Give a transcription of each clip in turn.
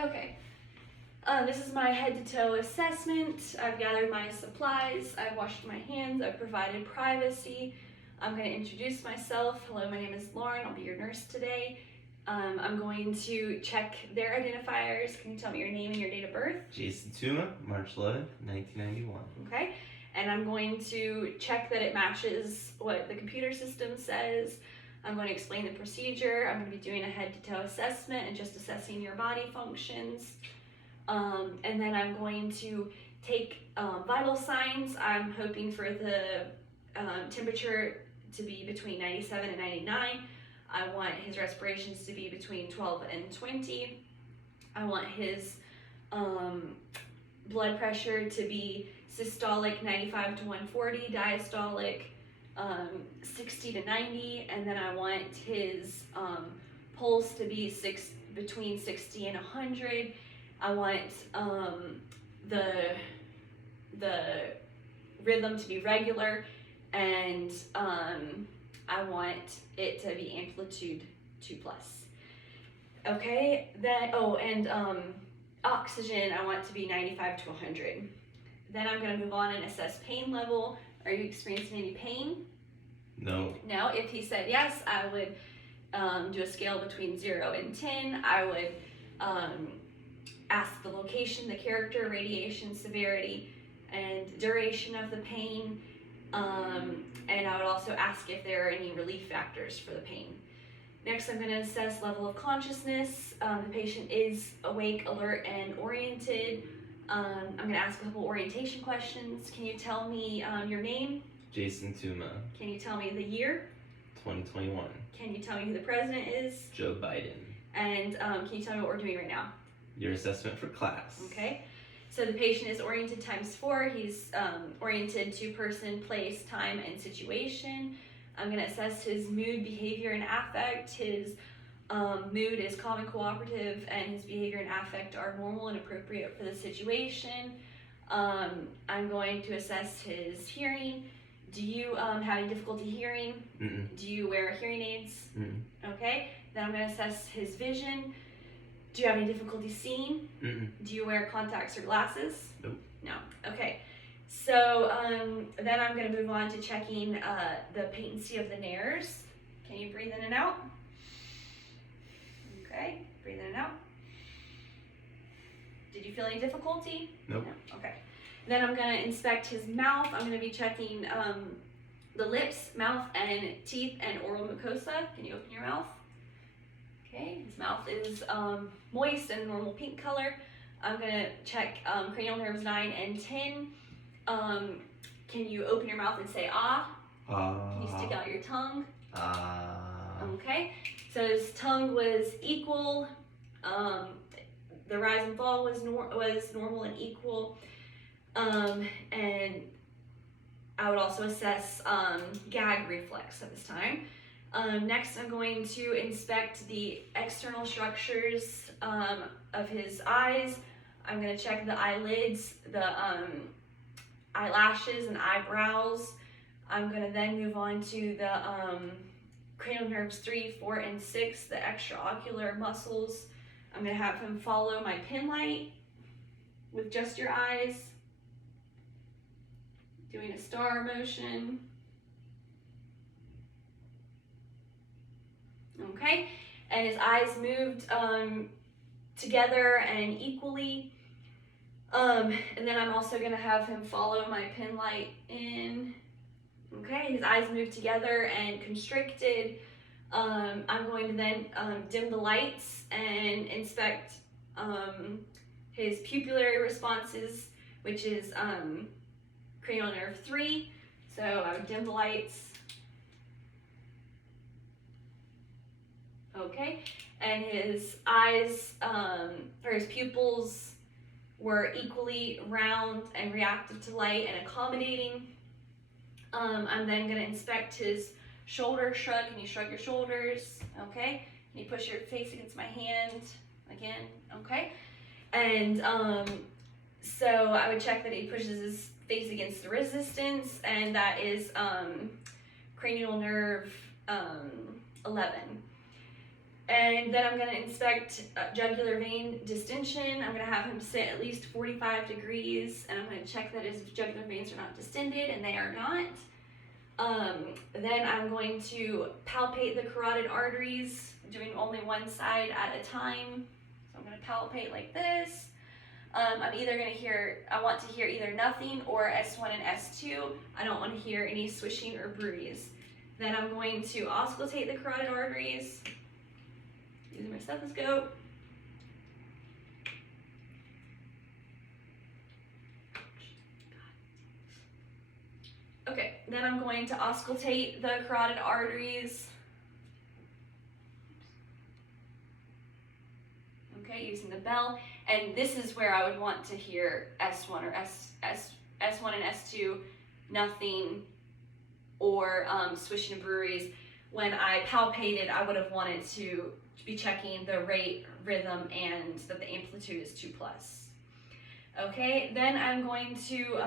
Okay. This is my head to toe assessment. I've gathered my supplies, I've washed my hands, I've provided privacy. I'm going to introduce myself. Hello, my name is Lauren. I'll be your nurse today. I'm going to check their identifiers. Can you tell me your name and your date of birth? Jason Tuma, March 11th, 1991. Okay. And I'm going to check that it matches what the computer system says. I'm going to explain the procedure. I'm going to be doing a head-to-toe assessment and just assessing your body functions. And then I'm going to take vital signs. I'm hoping for the temperature to be between 97 and 99. I want his respirations to be between 12 and 20. I want his blood pressure to be systolic 95 to 140, diastolic 60 to 90, and then I want his pulse to be between 60 and 100. I want the rhythm to be regular, and I want it to be amplitude 2+. Okay, then, oxygen I want to be 95 to 100. Then I'm going to move on and assess pain level. Are you experiencing any pain? No. No. If he said yes, I would do a scale between 0 and 10. I would ask the location, the character, radiation, severity, and duration of the pain. And I would also ask if there are any relief factors for the pain. Next, I'm going to assess level of consciousness. The patient is awake, alert, and oriented. I'm going to ask a couple orientation questions. Can you tell me your name? Jason Tuma. Can you tell me the year? 2021. Can you tell me who the president is? Joe Biden. And can you tell me what we're doing right now? Your assessment for class. Okay. So the patient is oriented ×4. He's oriented to person, place, time, and situation. I'm going to assess his mood, behavior, and affect. His mood is calm and cooperative, and his behavior and affect are normal and appropriate for the situation. I'm going to assess his hearing. Do you have any difficulty hearing? Mm-mm. Do you wear hearing aids? Mm-mm. Okay. Then I'm going to assess his vision. Do you have any difficulty seeing? Mm-mm. Do you wear contacts or glasses? Nope. No. Okay. So then I'm going to move on to checking the patency of the nares. Can you breathe in and out? Okay. Breathe in and out. Did you feel any difficulty? Nope. No. Okay. Then I'm going to inspect his mouth. I'm going to be checking the lips, mouth, and teeth, and oral mucosa. Can you open your mouth? Okay, his mouth is moist and normal pink color. I'm going to check cranial nerves 9 and 10. Can you open your mouth and say ah? Can you stick out your tongue? Okay, so his tongue was equal. The rise and fall was normal and equal. And I would also assess gag reflex at this time. Next, I'm going to inspect the external structures of his eyes. I'm going to check the eyelids, the eyelashes and eyebrows. I'm going to then move on to the cranial nerves 3, 4, and 6, the extraocular muscles. I'm going to have him follow my pin light with just your eyes, doing a star motion. Okay, and his eyes moved together and equally. And then I'm also going to have him follow my pin light in. Okay, his eyes moved together and constricted. I'm going to then dim the lights and inspect his pupillary responses, which is cranial nerve 3. So I would dim the lights. Okay, and his eyes, or his pupils were equally round and reactive to light and accommodating. I'm then going to inspect his shoulder shrug. Can you shrug your shoulders? Okay. Can you push your face against my hand? Again. Okay. And so I would check that he pushes his face against the resistance, and that is cranial nerve 11. And then I'm going to inspect jugular vein distension. I'm going to have him sit at least 45 degrees, and I'm going to check that his jugular veins are not distended, and they are not. Then I'm going to palpate the carotid arteries, doing only one side at a time. So I'm going to palpate like this. I'm either going to hear, I want to hear either nothing or S1 and S2. I don't want to hear any swishing or bruise. Then I'm going to auscultate the carotid arteries using my stethoscope. Okay, then I'm going to auscultate the carotid arteries. Okay, using the bell. And this is where I would want to hear S1 or S1 and S2, nothing, or swishing and bruise. When I palpated, I would have wanted to be checking the rate, rhythm, and that the amplitude is 2+. Okay, then I'm going to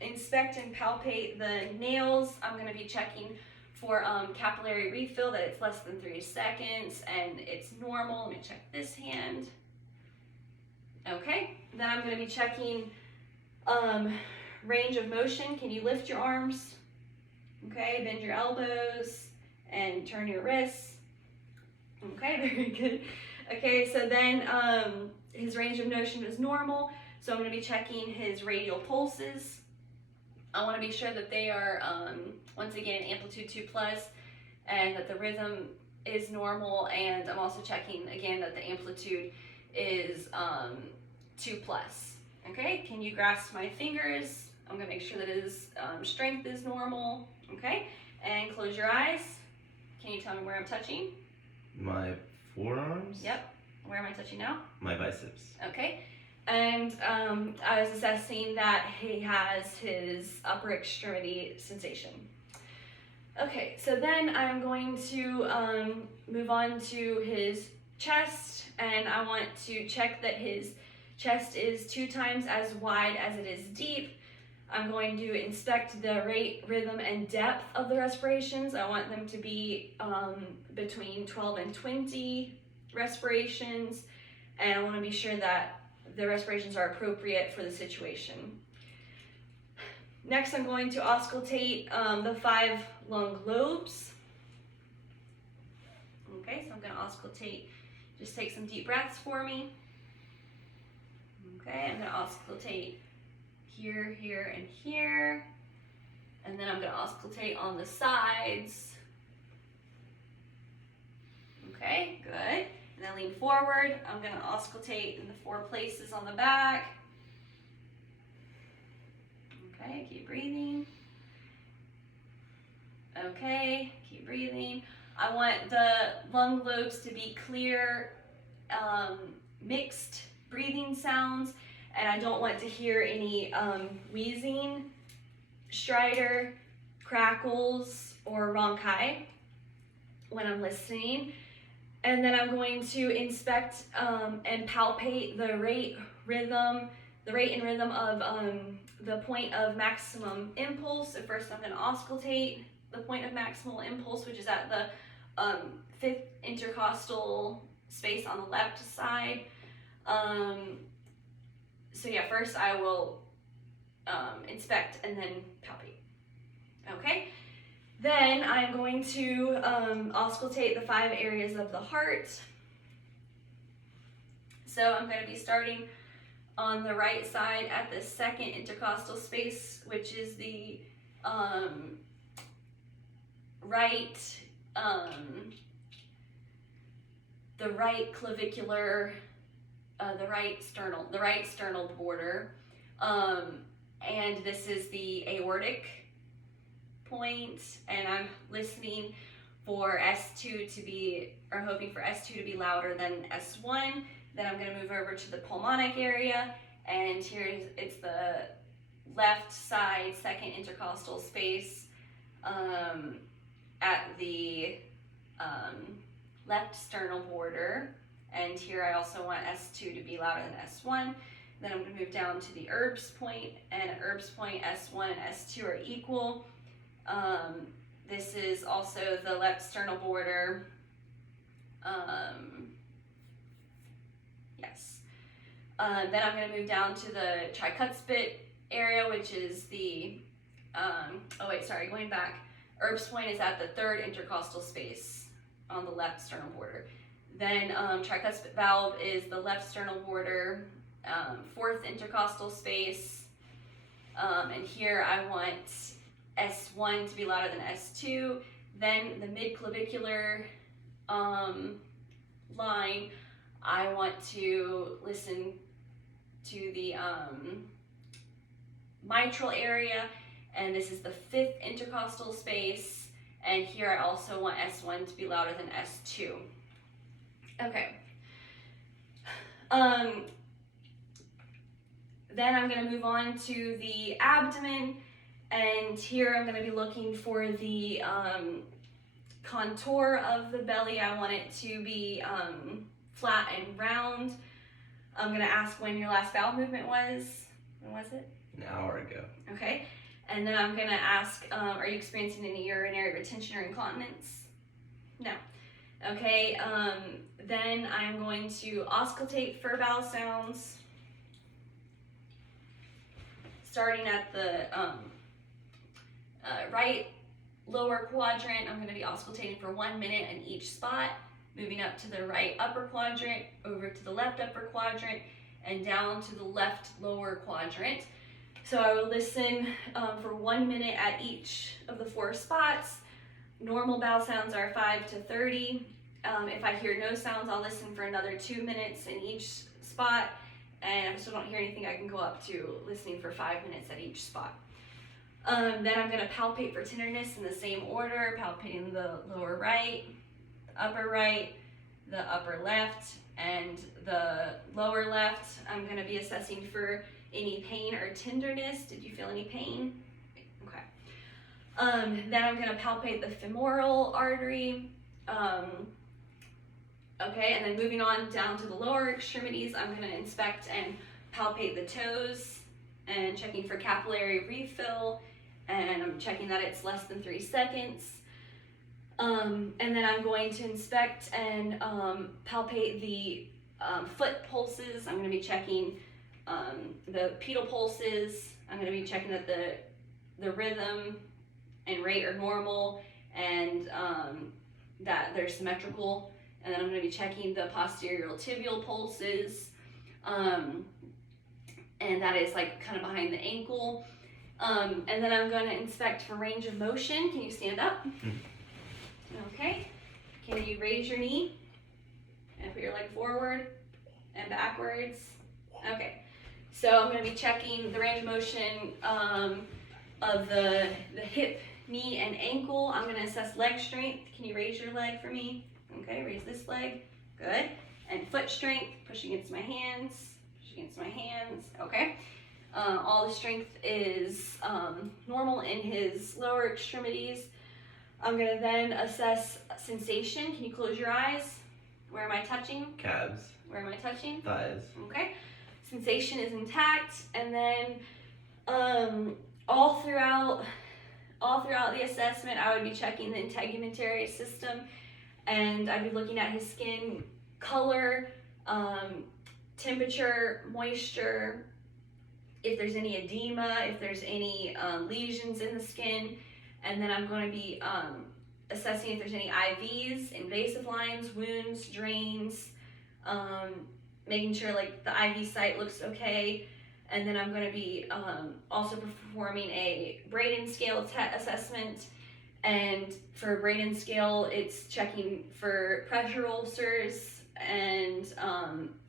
inspect and palpate the nails. I'm going to be checking for capillary refill, that it's less than 3 seconds and it's normal. Let me check this hand. Okay, then I'm going to be checking range of motion. Can you lift your arms? Okay, bend your elbows and turn your wrists. Okay, very good. Okay, so then his range of motion is normal. So I'm going to be checking his radial pulses. I want to be sure that they are, once again, amplitude 2+, and that the rhythm is normal. And I'm also checking, again, that the amplitude is 2+. Okay, can you grasp my fingers? I'm going to make sure that his strength is normal. Okay, and close your eyes. Can you tell me where I'm touching? My forearms? Yep. Where am I touching now? My biceps. Okay. And I was assessing that he has his upper extremity sensation. Okay, so then I'm going to move on to his chest, and I want to check that his chest is 2 times as wide as it is deep. I'm going to inspect the rate, rhythm, and depth of the respirations. I want them to be between 12 and 20 respirations, and I want to be sure that the respirations are appropriate for the situation. Next, I'm going to auscultate the 5 lung lobes. Okay, so I'm going to auscultate. Just take some deep breaths for me. Okay, I'm going to auscultate here, here, and here. And then I'm going to auscultate on the sides. Okay, good. And then lean forward. I'm going to auscultate in the 4 places on the back. Okay, keep breathing. Okay, keep breathing. I want the lung lobes to be clear, mixed breathing sounds, and I don't want to hear any wheezing, stridor, crackles, or rhonchi when I'm listening. And then I'm going to inspect and palpate the rate and rhythm of the point of maximum impulse. So first I'm going to auscultate the point of maximal impulse, which is at the 5th intercostal space on the left side. So yeah, first I will inspect and then palpate. Okay. Then I'm going to auscultate the 5 areas of the heart. So I'm going to be starting on the right side at the 2nd intercostal space, which is the right clavicular, the right sternal border, and this is the aortic point, and I'm listening for S2 to be, or hoping for S2 to be louder than S1. Then I'm going to move over to the pulmonic area, and here it's the left side 2nd intercostal space at the left sternal border, and here I also want S2 to be louder than S1. Then I'm going to move down to the Erb's point, and at Erb's point S1 and S2 are equal. This is also the left sternal border, Yes. Then I'm going to move down to the tricuspid area, which is the, going back. Erb's point is at the third intercostal space on the left sternal border. Then tricuspid valve is the left sternal border, fourth intercostal space. And here I want S1 to be louder than S2. Then the midclavicular line, I want to listen to the mitral area, and this is the fifth intercostal space, and here I also want S1 to be louder than S2. Okay. Then I'm going to move on to the abdomen, and here I'm going to be looking for the contour of the belly. I want it to be flat and round. I'm going to ask when your last bowel movement was. When was it? An hour ago. Okay. And then I'm going to ask, are you experiencing any urinary retention or incontinence? No. Okay. Then I'm going to auscultate for bowel sounds. Starting at the right lower quadrant, I'm going to be auscultating for 1 minute in each spot, moving up to the right upper quadrant, over to the left upper quadrant, and down to the left lower quadrant. So I will listen for 1 minute at each of the 4 spots. Normal bowel sounds are 5 to 30. If I hear no sounds, I'll listen for another 2 minutes in each spot. And if I still don't hear anything, I can go up to listening for 5 minutes at each spot. Then I'm going to palpate for tenderness in the same order, palpating the lower right, the upper right, the upper left, and the lower left. I'm going to be assessing for any pain or tenderness. Did you feel any pain? Okay. Then I'm going to palpate the femoral artery. Okay, and then moving on down to the lower extremities, I'm going to inspect and palpate the toes and checking for capillary refill, and I'm checking that it's less than 3 seconds. And then I'm going to inspect and palpate the foot pulses. I'm going to be checking the pedal pulses. I'm going to be checking that the rhythm and rate are normal, and that they're symmetrical. And then I'm going to be checking the posterior tibial pulses, and that is like kind of behind the ankle. And then I'm going to inspect for range of motion. Can you stand up? Okay. Can you raise your knee and put your leg forward and backwards? Okay. So I'm going to be checking the range of motion of the hip, knee, and ankle. I'm going to assess leg strength. Can you raise your leg for me? Okay, raise this leg. Good. And foot strength, push against my hands, okay. All the strength is normal in his lower extremities. I'm gonna then assess sensation. Can you close your eyes? Where am I touching? Calves. Where am I touching? Thighs. Okay. Sensation is intact, and then all throughout the assessment, I would be checking the integumentary system, and I'd be looking at his skin color, temperature, moisture, if there's any edema, if there's any lesions in the skin, and then I'm going to be assessing if there's any IVs, invasive lines, wounds, drains, making sure like the IV site looks okay, and then I'm going to be also performing a Braden scale assessment. And for a Braden scale, it's checking for pressure ulcers, and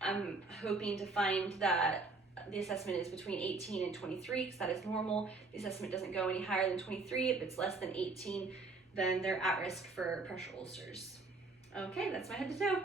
I'm hoping to find that the assessment is between 18 and 23, because that is normal. The assessment doesn't go any higher than 23. If it's less than 18, then they're at risk for pressure ulcers. Okay, that's my head to toe.